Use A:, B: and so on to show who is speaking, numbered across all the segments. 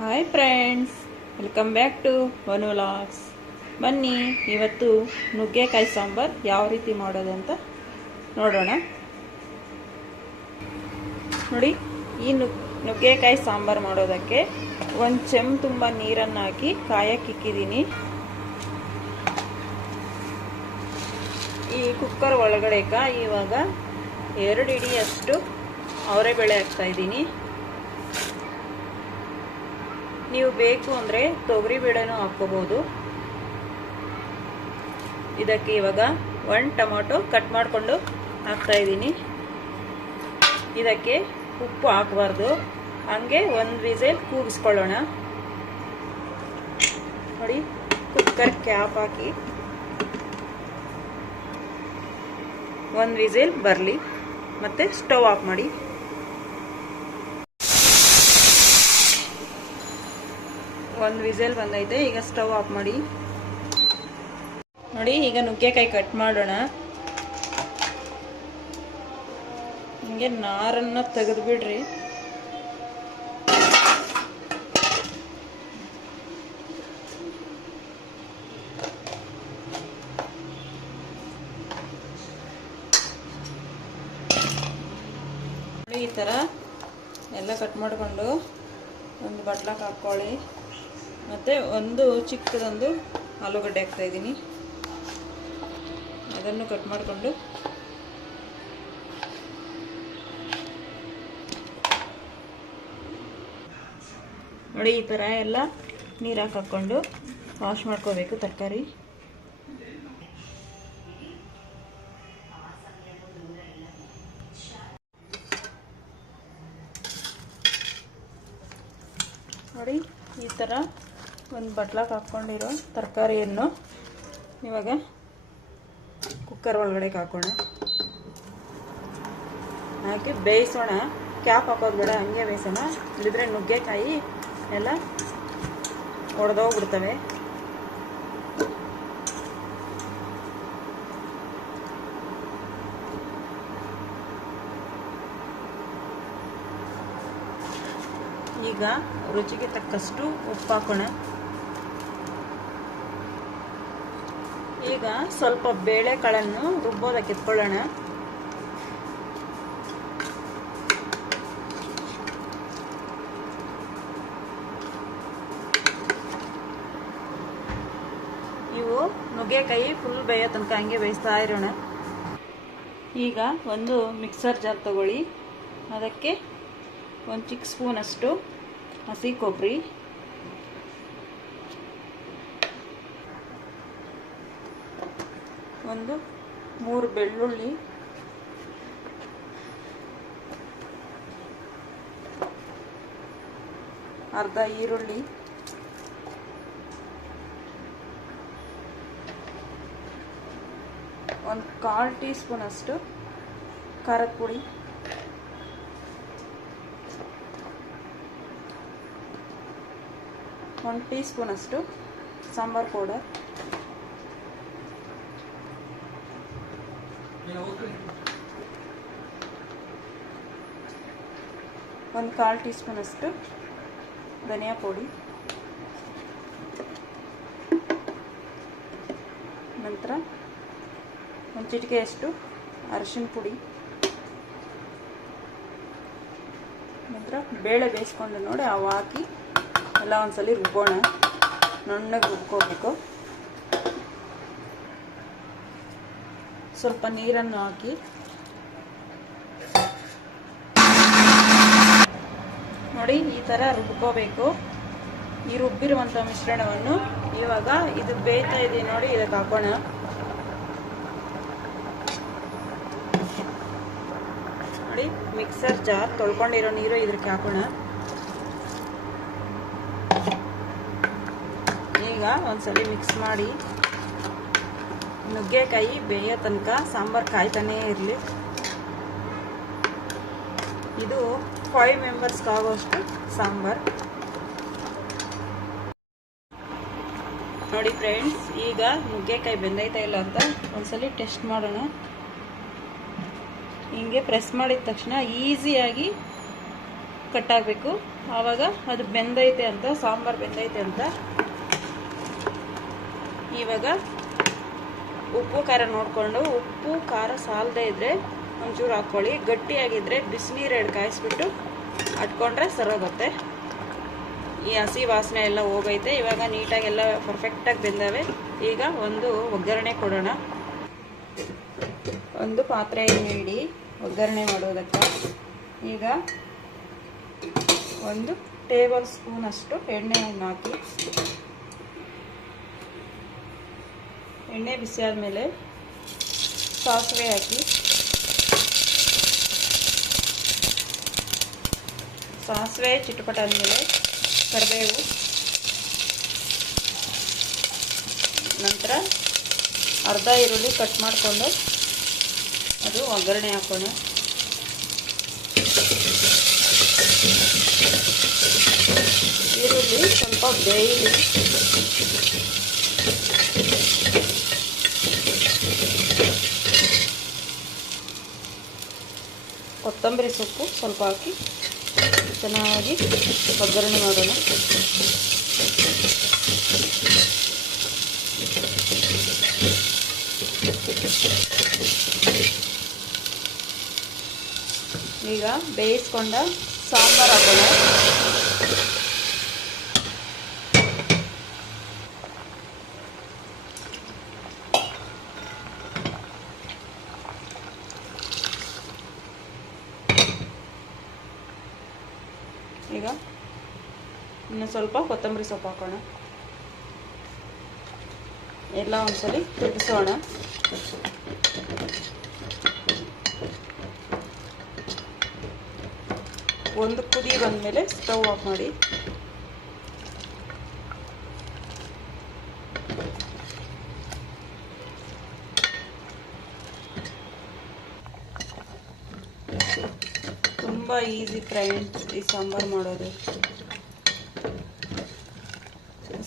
A: Hi friends welcome back to Vanu vlogs ಬನ್ನಿ, ಇವತ್ತು ನುಗ್ಗೆಕಾಯಿ ಸಾಂಬಾರ್ ಯಾವ ರೀತಿ ಮಾಡೋದು ಅಂತ ನೋಡೋಣ. ನೋಡಿ, ಈ ನುಗ್, ನುಗ್ಗೆಕಾಯಿ ಸಾಂಬಾರು ಮಾಡೋದಕ್ಕೆ ಒಂದು ಚೆಮ್ ತುಂಬ ನೀರನ್ನು ಹಾಕಿ ಕಾಯಕ್ಕೆ ಇಕ್ಕಿದ್ದೀನಿ. ಈ ಕುಕ್ಕರ್ ಒಳಗಡೆ ಇವಾಗ ಎರಡು ಇಡಿಯಷ್ಟು ಅವರೆಬೇಳೆ ಹಾಕ್ತಾ ಇದ್ದೀನಿ. ನೀವು ಬೇಕು ಅಂದರೆ ತೊಗರಿ ಬೇಳೆನೂ ಹಾಕ್ಕೋಬೋದು. ಇದಕ್ಕೆ ಇವಾಗ ಒಂದು ಟೊಮೊಟೊ ಕಟ್ ಮಾಡಿಕೊಂಡು ಹಾಕ್ತಾ ಇದ್ದೀನಿ. ಇದಕ್ಕೆ ಉಪ್ಪು ಹಾಕಬಾರ್ದು. ಹಂಗೆ ಒಂದು ವಿಸೆಲ್ ಕೂಗಿಸ್ಕೊಳ್ಳೋಣ. ನೋಡಿ ಕುಕ್ಕರ್ ಕ್ಯಾಪ್ ಹಾಕಿ. ಒಂದು ವಿಸೆಲ್ ಬರಲಿ. ಮತ್ತು ಸ್ಟವ್ ಆಫ್ ಮಾಡಿ. ಒಂದು ವಿಸಲ್ ಬಂದೈತೆ, ಈಗ ಸ್ಟವ್ ಆಫ್ ಮಾಡಿ. ನೋಡಿ, ಈಗ ನುಗ್ಗೆಕಾಯಿ ಕಟ್ ಮಾಡೋಣ. ಹಿಂಗೆ ನಾರನ್ನು ತೆಗೆದು ಬಿಡ್ರಿ ನೋಡಿ, ಈ ಥರ ಎಲ್ಲ ಕಟ್ ಮಾಡಿಕೊಂಡು ಒಂದು ಬಟ್ಲಕ್ಕೆ ಹಾಕ್ಕೊಳ್ಳಿ. ಮತ್ತು ಒಂದು ಚಿಕ್ಕದೊಂದು ಆಲೂಗಡ್ಡೆ ಹಾಕ್ತಾಯಿದ್ದೀನಿ ಅದನ್ನು ಕಟ್ ಮಾಡಿಕೊಂಡು. ನೋಡಿ, ಈ ಥರ ಎಲ್ಲ ನೀರು ಹಾಕ್ಕೊಂಡು ವಾಶ್ ಮಾಡ್ಕೋಬೇಕು ತರಕಾರಿ. ನೋಡಿ, ಈ ಥರ ಒಂದು ಬಟ್ಲಾಕ್ ಹಾಕ್ಕೊಂಡಿರೋ ತರಕಾರಿಯನ್ನು ಇವಾಗ ಕುಕ್ಕರ್ ಒಳಗಡೆ ಹಾಕೋಣ. ಹಾಕಿ ಬೇಯಿಸೋಣ. ಕ್ಯಾಪ್ ಹಾಕೋದು ಬೇಡ, ಹಂಗೆ ಬೇಯಿಸೋಣ. ಇಲ್ಲಿದ್ರೆ ನುಗ್ಗೆಕಾಯಿ ಎಲ್ಲ ಒಡೆದೋಗ್ಬಿಡ್ತವೆ. ಈಗ ರುಚಿಗೆ ತಕ್ಕಷ್ಟು ಉಪ್ಪು ಹಾಕೋಣ. ಈಗ ಸ್ವಲ್ಪ ಬೇಳೆಕಾಳನ್ನು ರುಬ್ಬೋದಕ್ಕೆ ಎತ್ಕೊಳ್ಳೋಣ. ಇವು ನುಗ್ಗೆಕಾಯಿ ಫುಲ್ ಬೇಯೋ ತನಕ ಹಂಗೆ ಬೇಯಿಸ್ತಾ ಇರೋಣ. ಈಗ ಒಂದು ಮಿಕ್ಸರ್ ಜಾರ್ ತಗೊಳ್ಳಿ. ಅದಕ್ಕೆ ಒಂದು ಚಿಕ್ಕ ಸ್ಪೂನಷ್ಟು ಹಸಿ ಕೊಬ್ಬರಿ. ಒಂದು ಮೂರು ಬೆಳ್ಳುಳ್ಳಿ. ಅರ್ಧ ಈರುಳ್ಳಿ. ಒಂದು ಕಾಲು ಟೀ ಸ್ಪೂನ್ ಅಷ್ಟು ಖಾರದ ಪುಡಿ ಒಂದು ಟೀ ಸ್ಪೂನ್ ಅಷ್ಟು ಸಾಂಬಾರ್ ಪೌಡರ್. ಒಂದು ಕಾಲು ಟೀ ಸ್ಪೂನಷ್ಟು ಧನಿಯಾ ಪುಡಿ. ನಂತರ ಒಂದು ಚಿಟಿಕೆಯಷ್ಟು ಅರಿಶಿನ ಪುಡಿ. ನಂತರ ಬೇಳೆ ಬೇಯಿಸ್ಕೊಂಡು ನೋಡಿ, ಅವು ಹಾಕಿ ಎಲ್ಲ ಒಂದ್ಸಲಿ ರುಬ್ಬೋಣ. ನುಣ್ಣಗೆ ರುಬ್ಕೋಬೇಕು. ಸ್ವಲ್ಪ ನೀರನ್ನು ಹಾಕಿ. ನೋಡಿ, ಈ ಥರ ರುಬ್ಕೋಬೇಕು. ಈ ರುಬ್ಬಿರುವಂಥ ಮಿಶ್ರಣವನ್ನು ಇವಾಗ ಇದು ಬೇಯ್ತಾ ಇದೆ ನೋಡಿ, ಇದಕ್ಕೆ ಹಾಕೋಣ. ನೋಡಿ ಮಿಕ್ಸರ್ ಜಾರ್ ತೊಳ್ಕೊಂಡಿರೋ ನೀರು ಇದಕ್ಕೆ ಹಾಕೋಣ. ಈಗ ಒಂದ್ಸಲಿ ಮಿಕ್ಸ್ ಮಾಡಿ. ನುಗ್ಗೆಕಾಯಿ ಬೇಯೋ ತನಕ ಸಾಂಬಾರು ಕಾಯ್ತಾನೇ ಇರಲಿ. ಇದು ಫೈವ್ ಮೆಂಬರ್ಸ್ಗೆ ಆಗೋಷ್ಟು ಸಾಂಬಾರು. ನೋಡಿ ಫ್ರೆಂಡ್ಸ್ ಈಗ ನುಗ್ಗೆಕಾಯಿ ಬೆಂದೈತಾ ಇಲ್ಲ ಅಂತ ಒಂದ್ಸಲಿ ಟೆಸ್ಟ್ ಮಾಡೋಣ. ಹಿಂಗೆ ಪ್ರೆಸ್ ಮಾಡಿದ ತಕ್ಷಣ ಈಸಿಯಾಗಿ ಕಟ್ ಆಗಬೇಕು. ಆವಾಗ ಅದು ಬೆಂದೈತೆ ಅಂತ, ಸಾಂಬಾರು ಬೆಂದೈತೆ ಅಂತ. ಇವಾಗ ಉಪ್ಪು, ಖಾರ ನೋಡಿಕೊಂಡು, ಉಪ್ಪು, ಖಾರ ಸಾಲದೇ ಇದ್ದರೆ ಒಂಚೂರು ಹಾಕ್ಕೊಳ್ಳಿ. ಗಟ್ಟಿಯಾಗಿದ್ದರೆ ಬಿಸಿನೀರು ಎರಡು ಕಾಯಿಸ್ಬಿಟ್ಟು ಅಟ್ಕೊಂಡ್ರೆ ಸರೋಗುತ್ತೆ. ಈ ಹಸಿ ವಾಸನೆ ಎಲ್ಲ ಹೋಗೈತೆ. ಇವಾಗ ನೀಟಾಗಿ ಎಲ್ಲ ಪರ್ಫೆಕ್ಟಾಗಿ ಬೆಂದವೆ. ಈಗ ಒಂದು ಒಗ್ಗರಣೆ ಕೊಡೋಣ. ಒಂದು ಪಾತ್ರೆ ಇಡಿ ಒಗ್ಗರಣೆ ಮಾಡೋದಕ್ಕೆ. ಈಗ ಒಂದು ಟೇಬಲ್ ಸ್ಪೂನ್ ಅಷ್ಟು ಎಣ್ಣೆಯನ್ನು ಹಾಕಿ ಎಣ್ಣೆ ಬಿಸಿ ಆದಮೇಲೆ ಸಾಸಿವೆ ಹಾಕಿ. ಸಾಸಿವೆ ಚಿಟಪಟ ಆದಮೇಲೆ ಕರಿಬೇವು. ನಂತರ ಅರ್ಧ ಈರುಳ್ಳಿ ಕಟ್ ಮಾಡಿಕೊಂಡು ಅದು ಒಗ್ಗರಣೆ ಹಾಕೋಣ. ಈರುಳ್ಳಿ ಸ್ವಲ್ಪ ಬೇಯಲಿ ಕೊತ್ತಂಬರಿ ಸೊಪ್ಪು ಸ್ವಲ್ಪ ಹಾಕಿ ಚೆನ್ನಾಗಿ ಒಗ್ಗರಣೆ ಮಾಡೋಣ. ಈಗ ಬೇಯಿಸ್ಕೊಂಡ ಸಾಂಬಾರು ಹಾಕೋಣ. ಈಗ ಇನ್ನು ಸ್ವಲ್ಪ ಕೊತ್ತಂಬರಿ ಸೊಪ್ಪು ಹಾಕೋಣ. ಎಲ್ಲ ಒಂದ್ಸಲಿ ತಿರುಗಿಸೋಣ ಒಂದು ಕುದಿ ಬಂದಮೇಲೆ ಸ್ಟವ್ ಆಫ್ ಮಾಡಿ. ತುಂಬ ಈಸಿ ಫ್ರೆಂಡ್ಸ್ ಈ ಸಾಂಬಾರು ಮಾಡೋದು.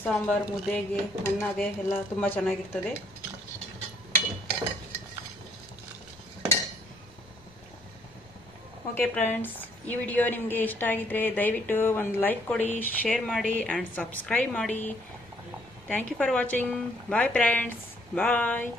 A: ಸಾಂಬಾರು, ಮುದ್ದೆಗೆ, ಅನ್ನಗೆ ಎಲ್ಲ ತುಂಬ ಚೆನ್ನಾಗಿರ್ತದೆ. ಓಕೆ ಫ್ರೆಂಡ್ಸ್ ಈ ವಿಡಿಯೋ ನಿಮಗೆ ಇಷ್ಟ ಆಗಿದ್ರೆ ದಯವಿಟ್ಟು ಒಂದು ಲೈಕ್ ಕೊಡಿ ಶೇರ್ ಮಾಡಿ ಆ್ಯಂಡ್ ಸಬ್ಸ್ಕ್ರೈಬ್ ಮಾಡಿ. Thank you for watching bye friends bye